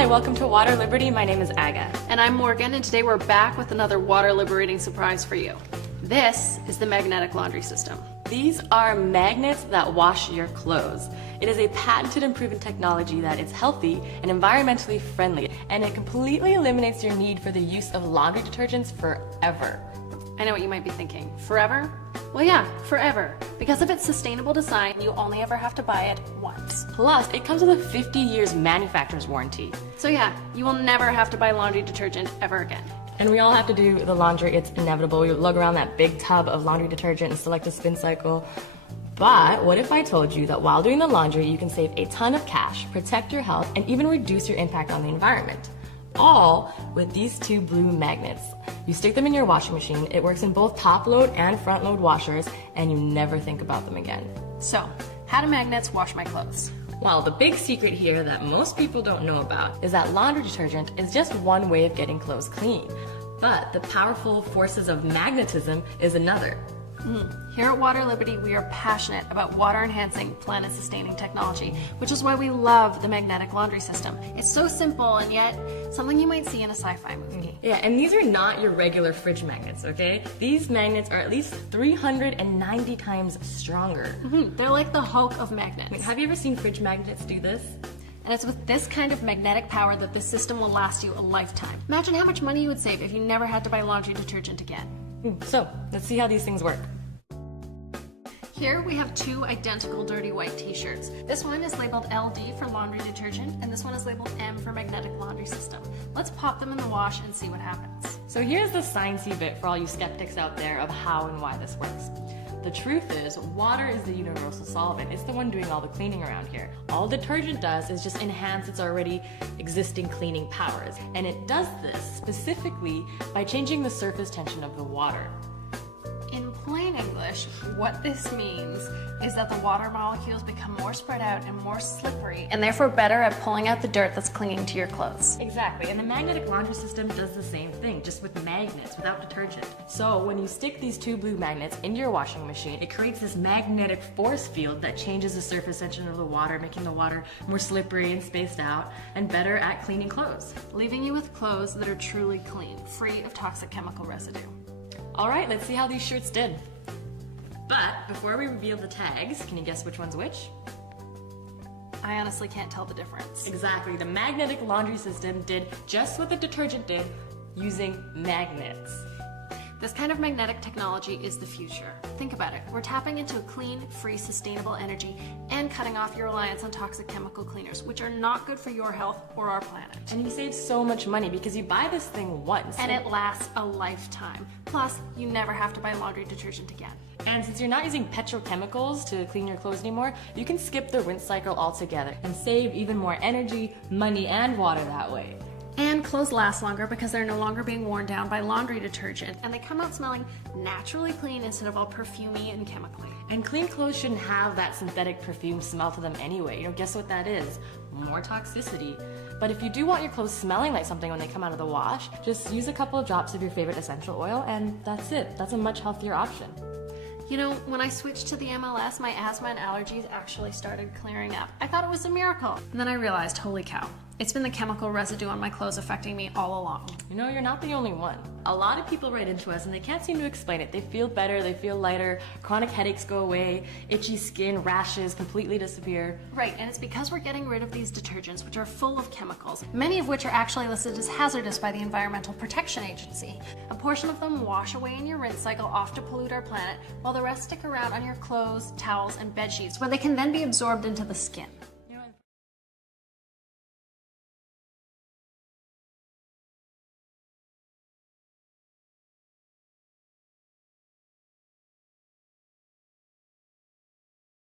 Hi, welcome to Water Liberty. My name is Aga. And I'm Morgan, and today we're back with another water liberating surprise for you. This is the magnetic laundry system. These are magnets that wash your clothes. It is a patented and proven technology that is healthy and environmentally friendly, and it completely eliminates your need for the use of laundry detergents forever. I know what you might be thinking. Forever? Well, yeah, forever. Because of its sustainable design, you only ever have to buy it once. Plus, it comes with a 50 years manufacturer's warranty. So yeah, you will never have to buy laundry detergent ever again. And we all have to do the laundry. It's inevitable. You lug around that big tub of laundry detergent and select a spin cycle. But what if I told you that while doing the laundry, you can save a ton of cash, protect your health, and even reduce your impact on the environment? All with these two blue magnets. You stick them in your washing machine. It works in both top load and front load washers, and you never think about them again. So, how do magnets wash my clothes? Well, the big secret here that most people don't know about is that laundry detergent is just one way of getting clothes clean. But the powerful forces of magnetism is another. Here at Water Liberty, we are passionate about water-enhancing, planet-sustaining technology, which is why we love the magnetic laundry system. It's so simple and yet something you might see in a sci-fi movie. Yeah, and these are not your regular fridge magnets, okay? These magnets are at least 390 times stronger. They're like the Hulk of magnets. Have you ever seen fridge magnets do this? And it's with this kind of magnetic power that this system will last you a lifetime. Imagine how much money you would save if you never had to buy laundry detergent again. So, let's see how these things work. Here we have two identical dirty white t-shirts. This one is labeled LD for laundry detergent, and this one is labeled M for magnetic laundry system. Let's pop them in the wash and see what happens. So here's the sciencey bit for all you skeptics out there of how and why this works. The truth is, water is the universal solvent. It's the one doing all the cleaning around here. All detergent does is just enhance its already existing cleaning powers. And it does this specifically by changing the surface tension of the water. In plain English, what this means is that the water molecules become more spread out and more slippery, and therefore better at pulling out the dirt that's clinging to your clothes. Exactly, and the magnetic laundry system does the same thing, just with magnets, without detergent. So when you stick these two blue magnets into your washing machine, it creates this magnetic force field that changes the surface tension of the water, making the water more slippery and spaced out, and better at cleaning clothes. Leaving you with clothes that are truly clean, free of toxic chemical residue. Alright, let's see how these shirts did. But before we reveal the tags, can you guess which one's which? I honestly can't tell the difference. Exactly, the magnetic laundry system did just what the detergent did, using magnets. This kind of magnetic technology is the future. Think about it. We're tapping into a clean, free, sustainable energy and cutting off your reliance on toxic chemical cleaners, which are not good for your health or our planet. And you save so much money because you buy this thing once. And it lasts a lifetime. Plus, you never have to buy laundry detergent again. And since you're not using petrochemicals to clean your clothes anymore, you can skip the rinse cycle altogether and save even more energy, money, and water that way. And clothes last longer because they're no longer being worn down by laundry detergent, and they come out smelling naturally clean instead of all perfumey and chemically. And clean clothes shouldn't have that synthetic perfume smell to them anyway. Guess what that is? More toxicity. But if you do want your clothes smelling like something when they come out of the wash, just use a couple of drops of your favorite essential oil, and that's it. That's a much healthier option. You know, when I switched to the MLS, my asthma and allergies actually started clearing up. I thought it was a miracle. And then I realized, holy cow, it's been the chemical residue on my clothes affecting me all along. You're not the only one. A lot of people write into us and they can't seem to explain it. They feel better, they feel lighter, chronic headaches go away, itchy skin, rashes completely disappear. Right, and it's because we're getting rid of these detergents, which are full of chemicals, many of which are actually listed as hazardous by the Environmental Protection Agency. A portion of them wash away in your rinse cycle off to pollute our planet, while the rest stick around on your clothes, towels, and bed sheets, where they can then be absorbed into the skin.